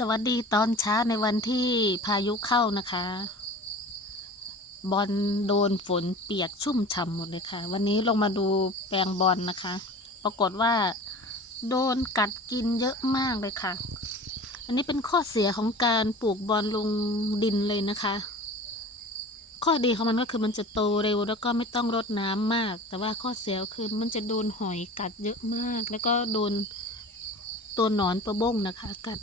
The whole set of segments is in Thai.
สวัสดีตอนเช้าในวันที่พายุเข้านะคะ บอลโดนฝนเปียกชุ่มฉ่ำหมดเลยค่ะ วันนี้ลงมาดูแปลงบอลนะคะ ปรากฏว่า โดนกัดกินเยอะมากเลยค่ะ อันนี้เป็นข้อเสียของการปลูกบอลลงดินเลยนะคะ ข้อดีของมันก็คือมันจะโตเร็วแล้วก็ไม่ต้องรดน้ำมาก แต่ว่าข้อเสียคือมันจะโดนหอยกัดเยอะมาก แล้วก็โดนตัวหนอนตัวบ้งนะคะ กัด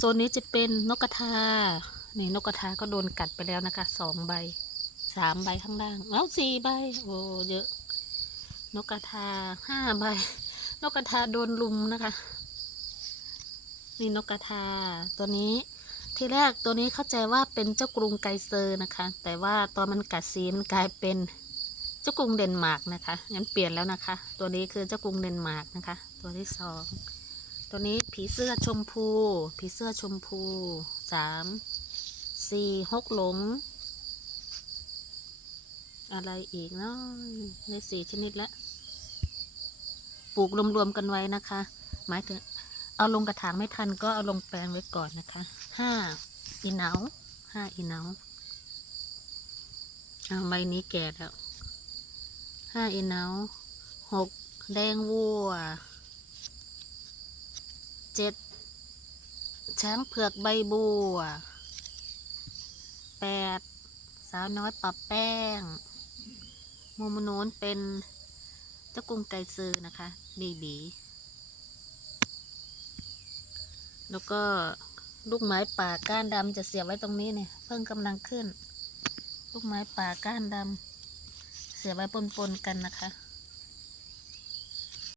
โซนนี้จะเป็นนกกระทา นี่นกกระทาก็โดนกัดไปแล้วนะคะ สองใบ สามใบข้างล่าง แล้วสี่ใบ โอ้เยอะ นกกระทาห้าใบ นกกระทาโดนลุมนะคะนี่นกกระทา ตัวนี้ ทีแรกตัวนี้เข้าใจว่าเป็นเจ้ากรุงไกเซอร์นะคะ แต่ว่าตอนมันกัดสีมันกลายเป็นเจ้ากรุงเดนมาร์กนะคะ งั้นเปลี่ยนแล้วนะคะ ตัวนี้คือเจ้ากรุงเดนมาร์กนะคะ ตัวที่สอง ตัวนี้ผีเสื้อชมพู ผีเสื้อชมพูสามสี่หกหลง อะไรอีกเนาะในสี่ชนิดแล้วปลูกรวมๆกันไว้นะคะ หมายถึง เอาลงกระถางไม่ทันก็เอาลงแปลงไว้ก่อนนะคะห้าอีเนาห้าอีเนาเอาใบนี้แก่แล้วห้าอีเนาหกแดงวัว เจ็ดช้างเผือกใบบัวแปดสาวน้อยปรับแป้งมุมโน้นเป็นเจ้ากรุงไกรซือนะคะบีบี แล้วก็ลูกไม้ป่าก้านดำจะเสียบไว้ตรงนี้เนี่ย เพิ่งกำลังขึ้น ลูกไม้ป่าก้านดำเสียบไว้ปนๆกันนะคะ